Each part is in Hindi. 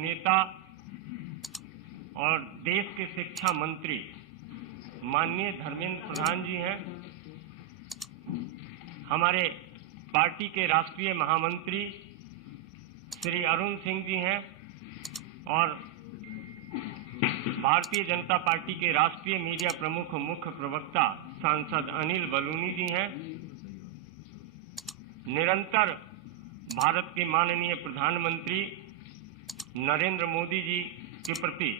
नेता और देश के शिक्षा मंत्री माननीय धर्मेंद्र प्रधान जी हैं, हमारे पार्टी के राष्ट्रीय महामंत्री श्री अरुण सिंह जी हैं और भारतीय जनता पार्टी के राष्ट्रीय मीडिया प्रमुख मुख्य प्रवक्ता सांसद अनिल बलूनी जी हैं। निरंतर भारत के माननीय प्रधानमंत्री नरेंद्र मोदी जी के प्रति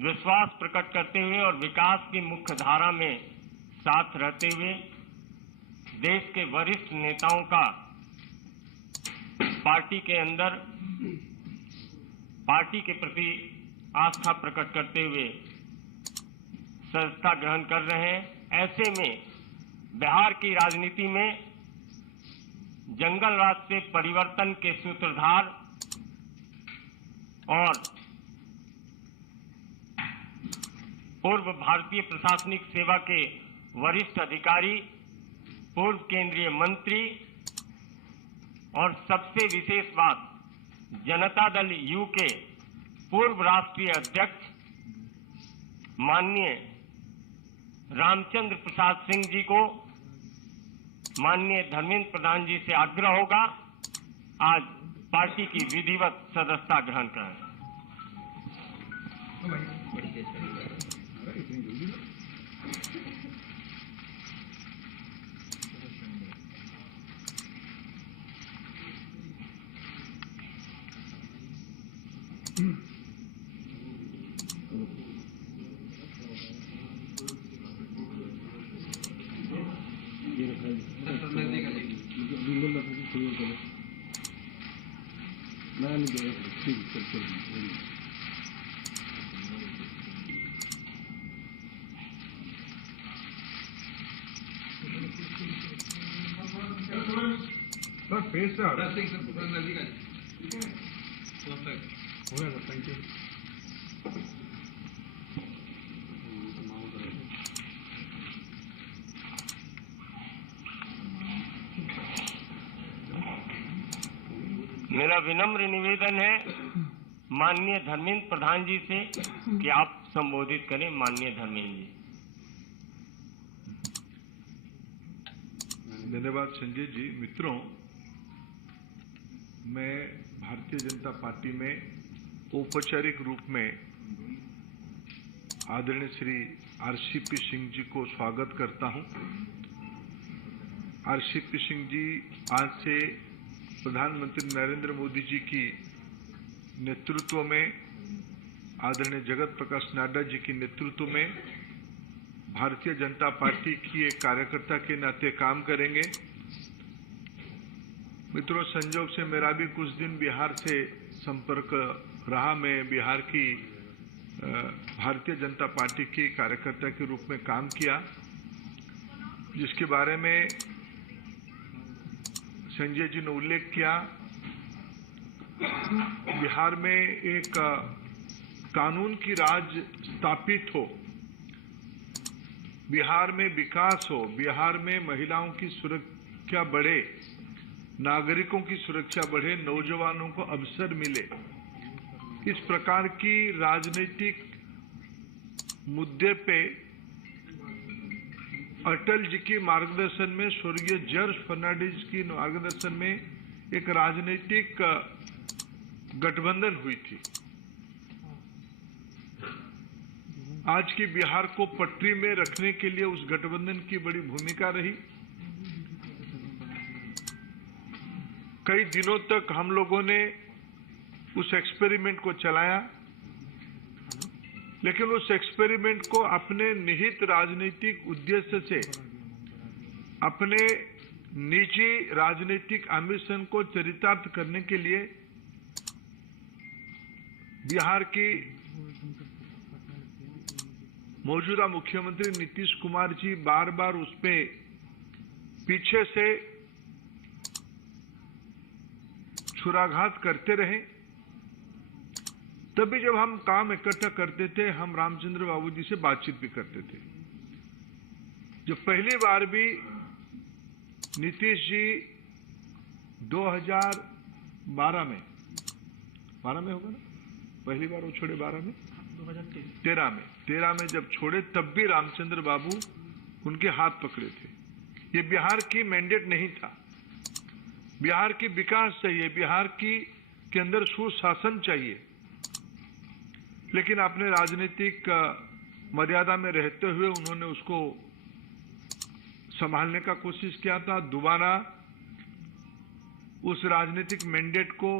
विश्वास प्रकट करते हुए और विकास की मुख्य धारा में साथ रहते हुए देश के वरिष्ठ नेताओं का पार्टी के अंदर पार्टी के प्रति आस्था प्रकट करते हुए सदस्यता ग्रहण कर रहे हैं। ऐसे में बिहार की राजनीति में जंगल राज से परिवर्तन के सूत्रधार और पूर्व भारतीय प्रशासनिक सेवा के वरिष्ठ अधिकारी, पूर्व केंद्रीय मंत्री और सबसे विशेष बात जनता दल यू के पूर्व राष्ट्रीय अध्यक्ष माननीय रामचंद्र प्रसाद सिंह जी को माननीय धर्मेंद्र प्रधान जी से आग्रह होगा आज पार्टी की विधिवत सदस्यता ग्रहण करें। मेरा विनम्र निवेदन है माननीय धर्मेंद्र प्रधान जी से कि आप संबोधित करें। माननीय धर्मेंद्र जी। धन्यवाद संजय जी। मित्रों, मैं भारतीय जनता पार्टी में औपचारिक रूप में आदरणीय श्री आरसीपी सिंह जी को स्वागत करता हूं। आरसीपी सिंह जी आज से प्रधानमंत्री नरेंद्र मोदी जी की नेतृत्व में, आदरणीय जगत प्रकाश नड्डा जी की नेतृत्व में भारतीय जनता पार्टी की एक कार्यकर्ता के नाते काम करेंगे। मित्रों, संजोग से मेरा भी कुछ दिन बिहार से संपर्क रहा। मैं बिहार की भारतीय जनता पार्टी की कार्यकर्ता के रूप में काम किया, जिसके बारे में संजय जी ने उल्लेख किया। बिहार में एक कानून की राज स्थापित हो, बिहार में विकास हो, बिहार में महिलाओं की सुरक्षा बढ़े, नागरिकों की सुरक्षा बढ़े, नौजवानों को अवसर मिले, इस प्रकार की राजनीतिक मुद्दे पे अटल जी की मार्गदर्शन में, स्वर्गीय जॉर्ज फर्नांडिस की मार्गदर्शन में एक राजनीतिक गठबंधन हुई थी। आज की बिहार को पटरी में रखने के लिए उस गठबंधन की बड़ी भूमिका रही। कई दिनों तक हम लोगों ने उस एक्सपेरिमेंट को चलाया, लेकिन उस एक्सपेरिमेंट को अपने निहित राजनीतिक उद्देश्य से, अपने निजी राजनीतिक एम्बिशन को चरितार्थ करने के लिए बिहार की मौजूदा मुख्यमंत्री नीतीश कुमार जी बार बार उस पे पीछे से छुराघात करते रहे। तभी जब हम काम इकट्ठा करते थे, हम रामचंद्र बाबू जी से बातचीत भी करते थे। जो पहली बार भी नीतीश जी 2012 में 12 में होगा ना, पहली बार वो छोड़े 12 में, 2013 में जब छोड़े तब भी रामचंद्र बाबू उनके हाथ पकड़े थे। ये बिहार की मैंडेट नहीं था। बिहार की विकास चाहिए, बिहार के अंदर सुशासन चाहिए, लेकिन अपने राजनीतिक मर्यादा में रहते हुए उन्होंने उसको संभालने का कोशिश किया था। दोबारा उस राजनीतिक मैंडेट को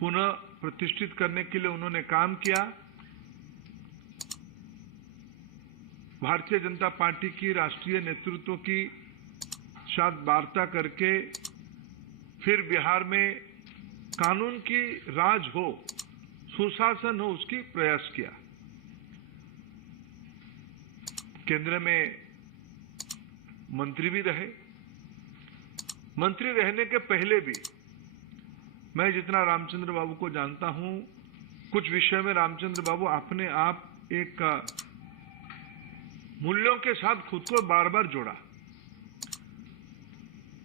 पुनः प्रतिष्ठित करने के लिए उन्होंने काम किया। भारतीय जनता पार्टी की राष्ट्रीय नेतृत्व की साथ वार्ता करके फिर बिहार में कानून की राज हो, सुशासन हो, उसकी प्रयास किया। केंद्र में मंत्री भी रहे। मंत्री रहने के पहले भी मैं जितना रामचंद्र बाबू को जानता हूं, कुछ विषय में रामचंद्र बाबू अपने आप एक मूल्यों के साथ खुद को बार बार जोड़ा।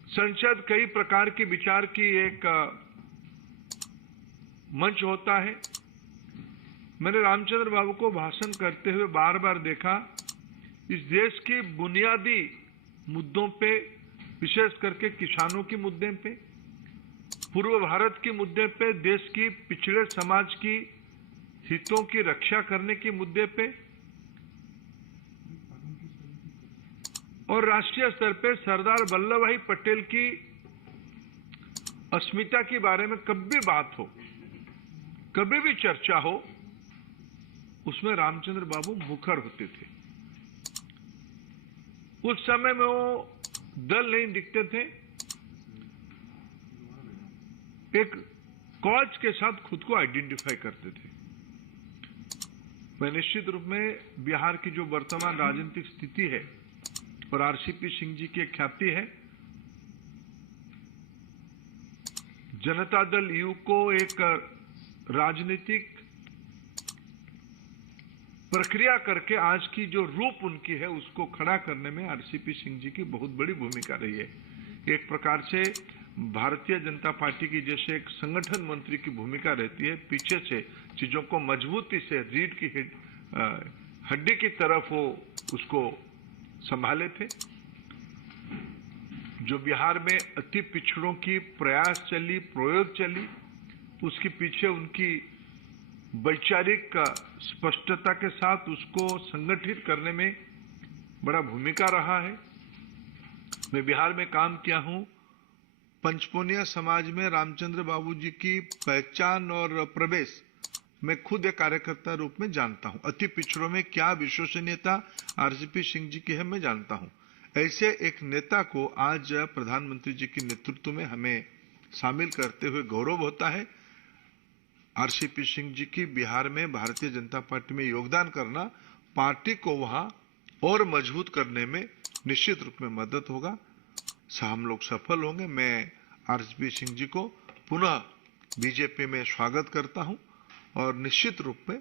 संसद कई प्रकार के विचार की एक मंच होता है। मैंने रामचंद्र बाबू को भाषण करते हुए बार बार देखा, इस देश के बुनियादी मुद्दों पे, विशेष करके किसानों के मुद्दे पे, पूर्व भारत के मुद्दे पे, देश की पिछड़े समाज की हितों की रक्षा करने के मुद्दे पे और राष्ट्रीय स्तर पे सरदार वल्लभ भाई पटेल की अस्मिता के बारे में कभी भी बात हो, कभी भी चर्चा हो, उसमें रामचंद्र बाबू मुखर होते थे। उस समय में वो दल नहीं दिखते थे, एक कॉज के साथ खुद को आइडेंटिफाई करते थे। मैं निश्चित रूप में बिहार की जो वर्तमान राजनीतिक स्थिति है और आरसीपी सिंह जी की ख्याति है, जनता दल यू को एक राजनीतिक प्रक्रिया करके आज की जो रूप उनकी है उसको खड़ा करने में आरसीपी सिंह जी की बहुत बड़ी भूमिका रही है। एक प्रकार से भारतीय जनता पार्टी की जैसे एक संगठन मंत्री की भूमिका रहती है, पीछे से चीजों को मजबूती से रीढ़ की हड्डी की तरफ वो उसको संभाले थे। जो बिहार में अति पिछड़ों की प्रयास चली, प्रयोग चली, उसके पीछे उनकी वैचारिक स्पष्टता के साथ उसको संगठित करने में बड़ा भूमिका रहा है। मैं बिहार में काम किया हूं। पंचपोनिया समाज में रामचंद्र बाबू जी की पहचान और प्रवेश मैं खुद एक कार्यकर्ता रूप में जानता हूं। अति पिछड़ों में क्या विश्वसनीयता आरसीपी सिंह जी की है मैं जानता हूं। ऐसे एक नेता को आज प्रधानमंत्री जी के नेतृत्व में हमें शामिल करते हुए गौरव होता है। आरसीपी सिंह जी की बिहार में भारतीय जनता पार्टी में योगदान करना पार्टी को वहां और मजबूत करने में निश्चित रूप में मदद होगा। हम लोग सफल होंगे। मैं आरसीपी सिंह जी को पुनः बीजेपी में स्वागत करता हूं और निश्चित रूप में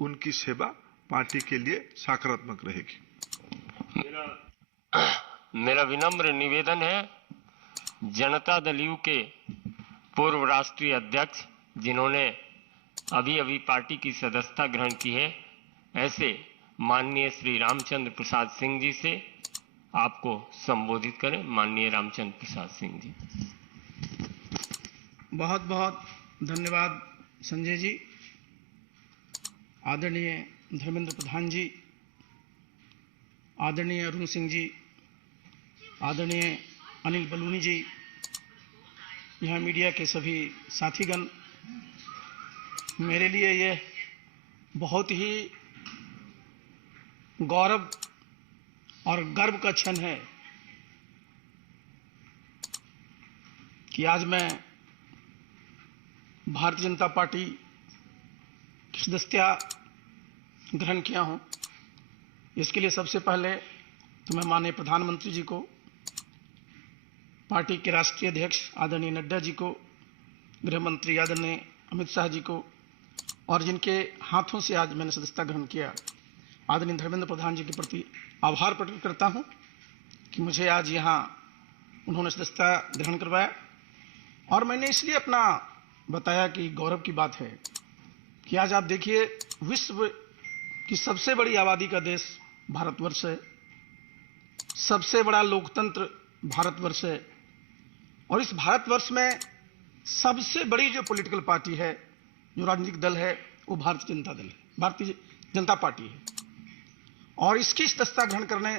उनकी सेवा पार्टी के लिए सकारात्मक रहेगी। मेरा विनम्र निवेदन है, जनता दल यू के पूर्व राष्ट्रीय अध्यक्ष जिन्होंने अभी अभी पार्टी की सदस्यता ग्रहण की है, ऐसे माननीय श्री रामचंद्र प्रसाद सिंह जी से आपको संबोधित करें। माननीय रामचंद्र प्रसाद सिंह जी। बहुत बहुत धन्यवाद संजय जी। आदरणीय धर्मेंद्र प्रधान जी, आदरणीय अरुण सिंह जी, आदरणीय अनिल बलूनी जी, यहाँ मीडिया के सभी साथीगण, मेरे लिए यह बहुत ही गौरव और गर्व का क्षण है कि आज मैं भारतीय जनता पार्टी की सदस्यता ग्रहण किया हूं। इसके लिए सबसे पहले तो मैं माननीय प्रधानमंत्री जी को, पार्टी के राष्ट्रीय अध्यक्ष आदरणीय नड्डा जी को, गृह मंत्री आदरणीय अमित शाह जी को और जिनके हाथों से आज मैंने सदस्यता ग्रहण किया, आदरणीय धर्मेंद्र प्रधान जी के प्रति आभार प्रकट करता हूं कि मुझे आज यहाँ उन्होंने सदस्यता ग्रहण करवाया। और मैंने इसलिए अपना बताया कि गौरव की बात है कि आज आप देखिए विश्व की सबसे बड़ी आबादी का देश भारतवर्ष है, सबसे बड़ा लोकतंत्र भारतवर्ष है, और इस भारतवर्ष में सबसे बड़ी जो पॉलिटिकल पार्टी है, जो राजनीतिक दल है, वो भारतीय जनता दल है, भारतीय जनता पार्टी है। और इसकी सदस्यता ग्रहण करने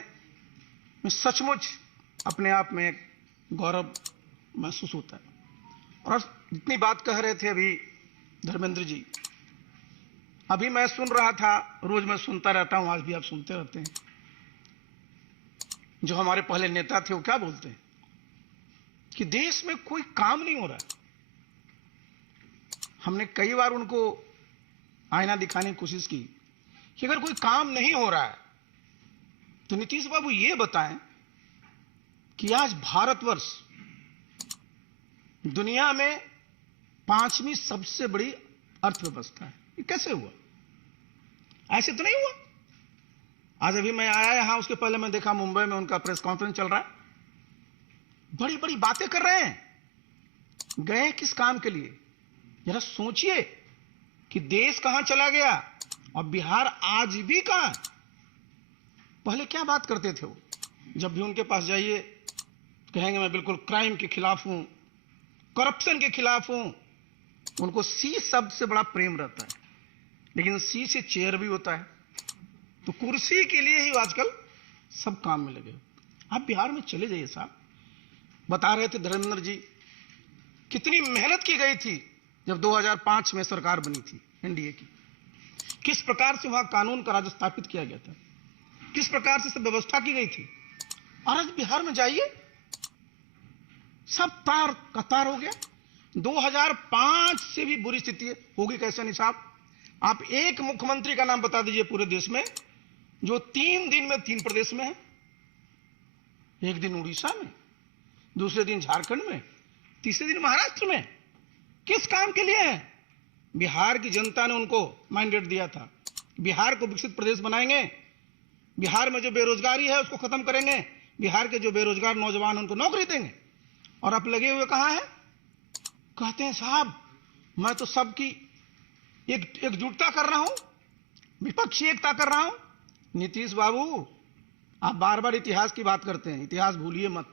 में सचमुच अपने आप में गौरव महसूस होता है। और जितनी बात कह रहे थे अभी धर्मेंद्र जी, अभी मैं सुन रहा था, रोज मैं सुनता रहता हूं, आज भी आप सुनते रहते हैं, जो हमारे पहले नेता थे वो क्या बोलते हैं कि देश में कोई काम नहीं हो रहा है। हमने कई बार उनको आईना दिखाने की कोशिश की कि अगर कोई काम नहीं हो रहा है तो नीतीश बाबू ये बताएं कि आज भारतवर्ष दुनिया में 5वीं सबसे बड़ी अर्थव्यवस्था है। ये कैसे हुआ? ऐसे तो नहीं हुआ। आज अभी मैं आया यहां, उसके पहले मैं देखा मुंबई में उनका प्रेस कॉन्फ्रेंस चल रहा है, बड़ी बड़ी बातें कर रहे हैं। गए किस काम के लिए? जरा सोचिए कि देश कहां चला गया और बिहार आज भी कहां है। पहले क्या बात करते थे वो? जब भी उनके पास जाइए कहेंगे मैं बिल्कुल क्राइम के खिलाफ हूं, करप्शन के खिलाफ हूं। उनको सी शब्द से बड़ा प्रेम रहता है, लेकिन सी से चेयर भी होता है, तो कुर्सी के लिए ही आजकल सब काम में लगे। आप बिहार में चले जाइए साहब, बता रहे थे धर्मेंद्र जी कितनी मेहनत की गई थी जब 2005 में सरकार बनी थी एनडीए की, किस प्रकार से वहां कानून का राज स्थापित किया गया था, किस प्रकार से सब व्यवस्था की गई थी। और आज बिहार में जाइए सब तार कतार हो गया। 2005 से भी बुरी स्थिति होगी कैसे नहीं साहब? आप एक मुख्यमंत्री का नाम बता दीजिए पूरे देश में जो 3 दिन में 3 प्रदेश में है। एक दिन उड़ीसा में, दूसरे दिन झारखंड में, तीसरे दिन महाराष्ट्र में। किस काम के लिए है? बिहार की जनता ने उनको मैंडेट दिया था, बिहार को विकसित प्रदेश बनाएंगे, बिहार में जो बेरोजगारी है उसको खत्म करेंगे, बिहार के जो बेरोजगार नौजवान उनको नौकरी देंगे। और आप लगे हुए कहां है? कहते हैं साहब मैं तो सबकी एकजुटता कर रहा हूं, विपक्षी एकता कर रहा हूं। नीतीश बाबू, आप बार बार इतिहास की बात करते हैं, इतिहास भूलिए मत।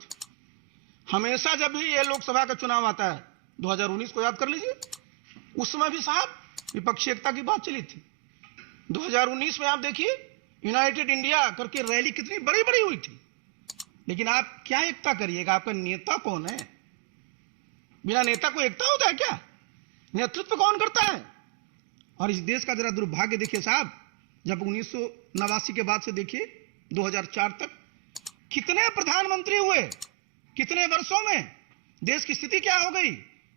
हमेशा जब भी ये लोकसभा का चुनाव आता है, 2019 को याद कर लीजिए, उस समय भी साहब विपक्षी एकता की बात चली थी। 2019 में आप देखिए यूनाइटेड इंडिया करके रैली कितनी बड़ी बड़ी हुई थी, लेकिन आप क्या एकता करिएगा? आपका नेता कौन है? बिना नेता को एकता होता है क्या? नेतृत्व कौन करता है? और इस देश का जरा दुर्भाग्य देखिए साहब, जब 1989 के बाद से देखिए 2004 तक कितने प्रधानमंत्री हुए, कितने वर्षों में देश की स्थिति क्या हो गई?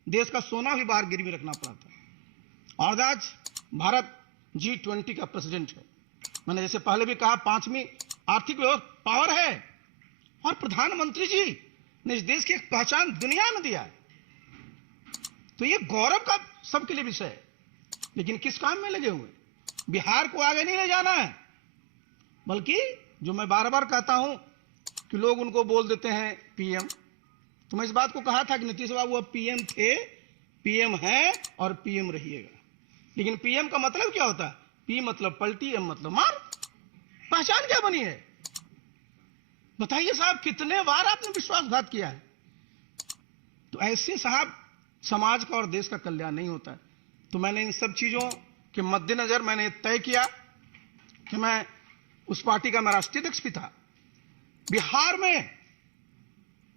देश का सोना भी बाहर गिरवी रखना पड़ा था। और आज भारत G20 का प्रेसिडेंट है। मैंने जैसे पहले भी कहा 5वीं आर्थिक पावर है, और प्रधानमंत्री जी ने इस देश की एक पहचान दुनिया में दिया है। तो ये गौरव का सबके लिए विषय है। लेकिन किस काम में लगे हुए? बिहार को आगे नहीं ले जाना है, बल्कि जो मैं बार बार कहता हूं कि लोग उनको बोल देते हैं पीएम। तो मैं इस बात को कहा था कि नीतीश बाबू अब पीएम थे, पीएम है और पीएम रहिएगा। लेकिन पीएम का मतलब क्या होता है? पी मतलब पलटी, एम मतलब मार। पहचान क्या बनी है? बताइए साहब, कितने बार आपने विश्वासघात किया है? तो ऐसे साहब समाज का और देश का कल्याण नहीं होता है। तो मैंने इन सब चीजों के मद्देनजर मैंने तय किया कि मैं उस पार्टी का मैं राष्ट्रीय अध्यक्ष भी था। बिहार में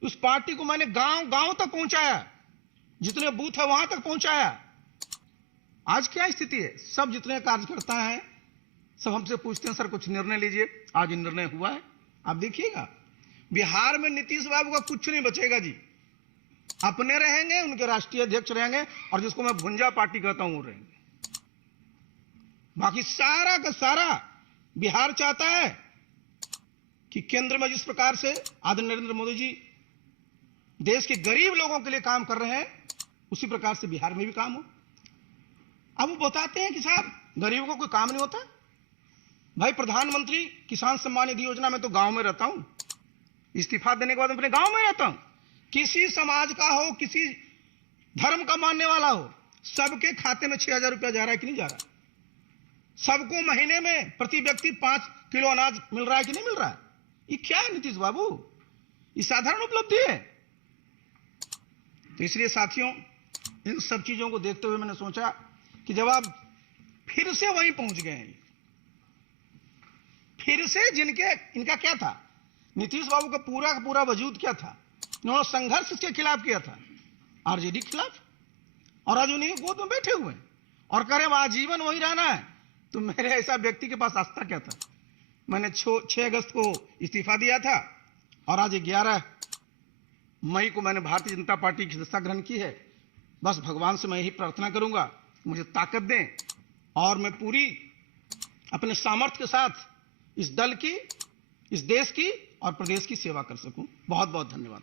उस पार्टी को मैंने गांव गांव तक पहुंचाया, जितने बूथ है वहां तक पहुंचाया। आज क्या स्थिति है? सब जितने कार्यकर्ता हैं सब हमसे पूछते हैं सर कुछ निर्णय लीजिए। आज निर्णय हुआ है, आप देखिएगा बिहार में नीतीश बाबू का कुछ नहीं बचेगा जी। अपने रहेंगे, उनके राष्ट्रीय अध्यक्ष रहेंगे, और जिसको मैं भुंजा पार्टी कहता हूं वो रहेंगे। बाकी सारा का सारा बिहार चाहता है कि केंद्र में जिस प्रकार से आदरणीय नरेंद्र मोदी जी देश के गरीब लोगों के लिए काम कर रहे हैं, उसी प्रकार से बिहार में भी काम हो। अब वो बताते हैं कि साहब गरीबों को कोई काम नहीं होता। भाई प्रधानमंत्री किसान सम्मान निधि योजना में तो गांव में रहता हूं, इस्तीफा देने के बाद अपने गांव में रहता हूं। किसी समाज का हो, किसी धर्म का मानने वाला हो, सबके खाते में 6,000 रुपया जा रहा है कि नहीं जा रहा है? सबको महीने में प्रति व्यक्ति 5 किलो अनाज मिल रहा है कि नहीं मिल रहा है? ये क्या है नीतीश बाबू? ये साधारण उपलब्धि है। तो इसलिए साथियों, इन सब चीजों को देखते हुए मैंने सोचा कि जब आप फिर से वहीं पहुंच गए हैं, फिर से इनका क्या था, नीतीश बाबू का पूरा वजूद क्या था? इन्होंने संघर्ष इसके खिलाफ किया था, आरजेडी के खिलाफ, और आज उन्हीं गोद में बैठे हुए हैं और कह रहे हैं आजीवन वहीं रहना है। तो मेरे ऐसा व्यक्ति के पास आस्था क्या था? मैंने 6 अगस्त को इस्तीफा दिया था और आज 11 मई को मैंने भारतीय जनता पार्टी की सदस्यता ग्रहण की है। बस भगवान से मैं यही प्रार्थना करूंगा, मुझे ताकत दें और मैं पूरी अपने सामर्थ्य के साथ इस दल की, इस देश की और प्रदेश की सेवा कर सकूं। बहुत बहुत धन्यवाद।